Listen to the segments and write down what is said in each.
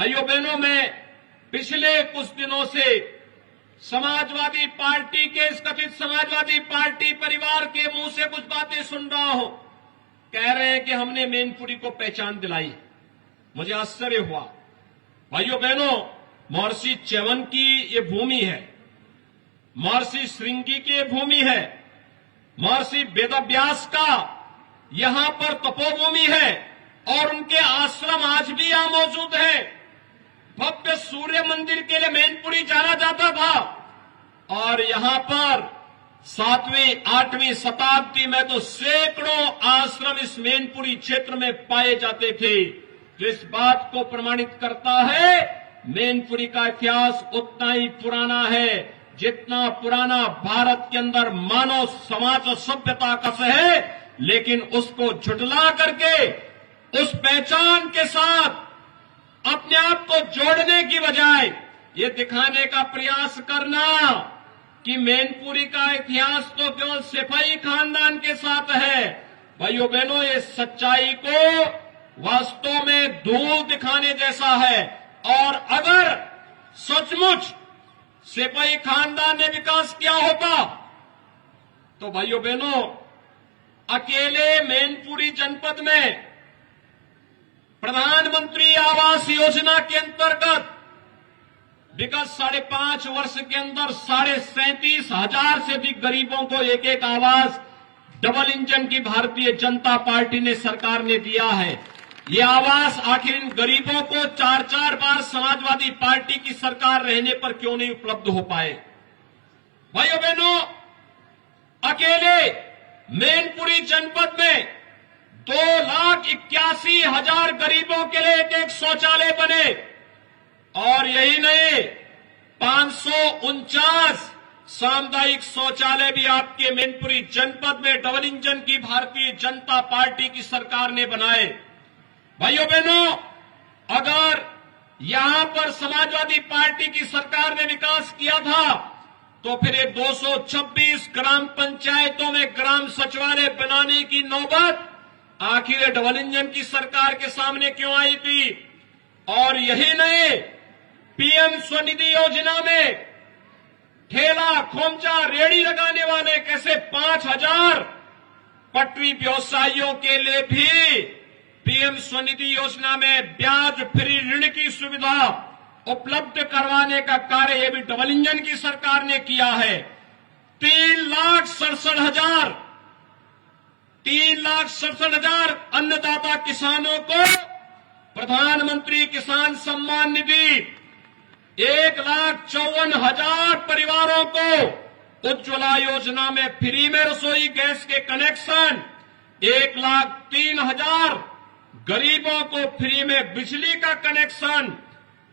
भाइयों बहनों, मैं पिछले कुछ दिनों से समाजवादी पार्टी के, इस कथित समाजवादी पार्टी परिवार के मुंह से कुछ बातें सुन रहा हूं। कह रहे हैं कि हमने मैनपुरी को पहचान दिलाई। मुझे आश्चर्य हुआ। भाइयों बहनों, महर्षि च्यवन की ये भूमि है, महर्षि श्रृंगी की ये भूमि है, महर्षि वेदव्यास का यहां पर तपोभूमि है और उनके आश्रम आज भी यहां मौजूद है। भव्य सूर्य मंदिर के लिए मैनपुरी जाना जाता था और यहां पर 7वीं 8वीं शताब्दी में तो सैकड़ों आश्रम इस मैनपुरी क्षेत्र में पाए जाते थे, जो इस बात को प्रमाणित करता है मैनपुरी का इतिहास उतना ही पुराना है जितना पुराना भारत के अंदर मानव समाज और सभ्यता का है। लेकिन उसको झुठला करके उस पहचान के साथ अपने आप को जोड़ने की बजाय ये दिखाने का प्रयास करना कि मैनपुरी का इतिहास तो केवल सिपाही खानदान के साथ है। भाइयों बहनों, ये सच्चाई को वास्तव में धूल दिखाने जैसा है। और अगर सचमुच सिपाही खानदान ने विकास किया होता तो भाइयों बहनों, अकेले मैनपुरी जनपद में प्रधानमंत्री आवास योजना के अंतर्गत विगत 5.5 वर्ष के अंदर 37,500 से अधिक गरीबों को एक एक आवास डबल इंजन की भारतीय जनता पार्टी ने, सरकार ने दिया है। ये आवास आखिर इन गरीबों को 4-4 बार समाजवादी पार्टी की सरकार रहने पर क्यों नहीं उपलब्ध हो पाए? भाइयों बहनों, अकेले मैनपुरी जनपद में 2,81,000 गरीबों के लिए एक एक शौचालय बने और यही नहीं, 549 सामुदायिक शौचालय भी आपके मैनपुरी जनपद में डबल इंजन की भारतीय जनता पार्टी की सरकार ने बनाए। भाइयों बहनों, अगर यहां पर समाजवादी पार्टी की सरकार ने विकास किया था तो फिर ये 226 ग्राम पंचायतों में ग्राम सचिवालय बनाने की नौबत आखिर डबल इंजन की सरकार के सामने क्यों आई थी? और यही नहीं, पीएम स्वनिधि योजना में ठेला खोमचा रेड़ी लगाने वाले कैसे 5,000 पटरी व्यवसायियों के लिए भी पीएम स्वनिधि योजना में ब्याज फ्री ऋण की सुविधा उपलब्ध करवाने का कार्य ये भी डबल इंजन की सरकार ने किया है। 3,67,000 अन्नदाता किसानों को प्रधानमंत्री किसान सम्मान निधि, 1,54,000 परिवारों को उज्ज्वला योजना में फ्री में रसोई गैस के कनेक्शन, 1,03,000 गरीबों को फ्री में बिजली का कनेक्शन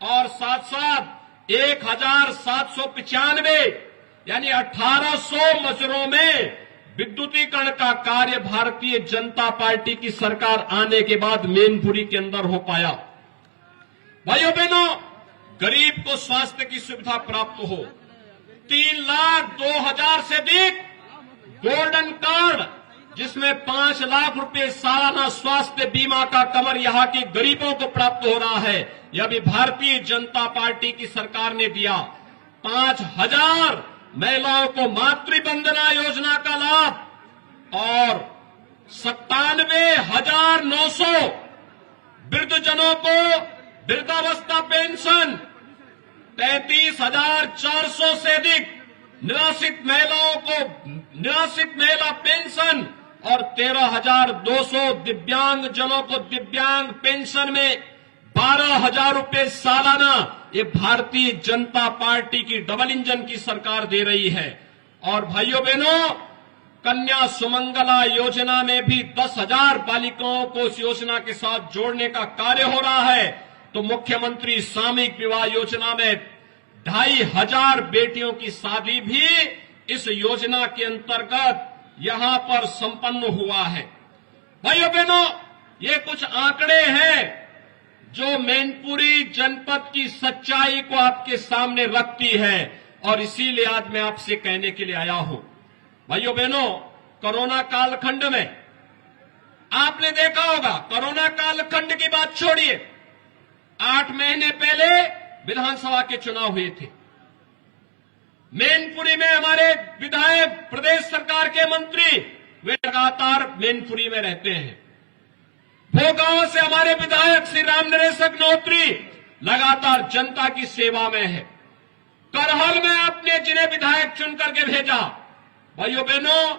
और साथ साथ 1,795 यानी 1,800 मजरों में विद्युतीकरण का कार्य भारतीय जनता पार्टी की सरकार आने के बाद मैनपुरी के अंदर हो पाया। भाइयों बहनों, गरीब को स्वास्थ्य की सुविधा प्राप्त हो, 3,02,000 से अधिक गोल्डन कार्ड, जिसमें 5 लाख रुपए सालाना स्वास्थ्य बीमा का कवर यहां के गरीबों को प्राप्त हो रहा है, यह भी भारतीय जनता पार्टी की सरकार ने दिया। 5,000 महिलाओं को मातृवंदना योजना का लाभ और 97,900 वृद्धजनों को वृद्धावस्था पेंशन, 33,400 से अधिक निराश्रित महिलाओं को निराश्रित महिला पेंशन और 13,200 दिव्यांग जनों को दिव्यांग पेंशन में 12,000 रुपए सालाना ये भारतीय जनता पार्टी की डबल इंजन की सरकार दे रही है। और भाइयों बहनों, कन्या सुमंगला योजना में भी 10,000 बालिकाओं को इस योजना के साथ जोड़ने का कार्य हो रहा है। तो मुख्यमंत्री सामूहिक विवाह योजना में 2,500 बेटियों की शादी भी इस योजना के अंतर्गत यहां पर संपन्न हुआ है। भाइयों बहनों, ये कुछ आंकड़े हैं जो मैनपुरी जनपद की सच्चाई को आपके सामने रखती है और इसीलिए आज मैं आपसे कहने के लिए आया हूं। भाइयों बहनों, कोरोना कालखंड में आपने देखा होगा, कोरोना कालखंड की बात छोड़िए, 8 महीने पहले विधानसभा के चुनाव हुए थे। मैनपुरी में हमारे विधायक, प्रदेश सरकार के मंत्री, वे लगातार मैनपुरी में रहते हैं। भोगांव से हमारे विधायक श्री रामनरेश अग्निहोत्री लगातार जनता की सेवा में है। करहल में आपने जिन्हें विधायक चुन करके भेजा, भाइयों बहनों,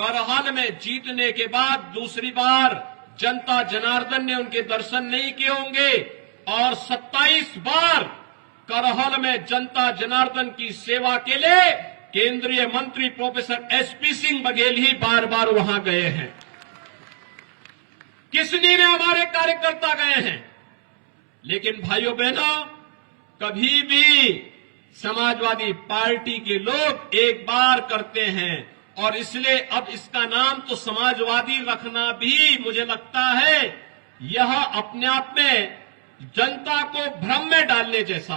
करहल में जीतने के बाद दूसरी बार जनता जनार्दन ने उनके दर्शन नहीं किए होंगे और 27 बार करहल में जनता जनार्दन की सेवा के लिए केंद्रीय मंत्री प्रोफेसर एसपी सिंह बघेल ही बार बार वहां गए हैं। किसनी में हमारे कार्यकर्ता गए हैं। लेकिन भाइयों बहनों, कभी भी समाजवादी पार्टी के लोग एक बार करते हैं और इसलिए अब इसका नाम तो समाजवादी रखना भी मुझे लगता है यह अपने आप में जनता को भ्रम में डालने जैसा।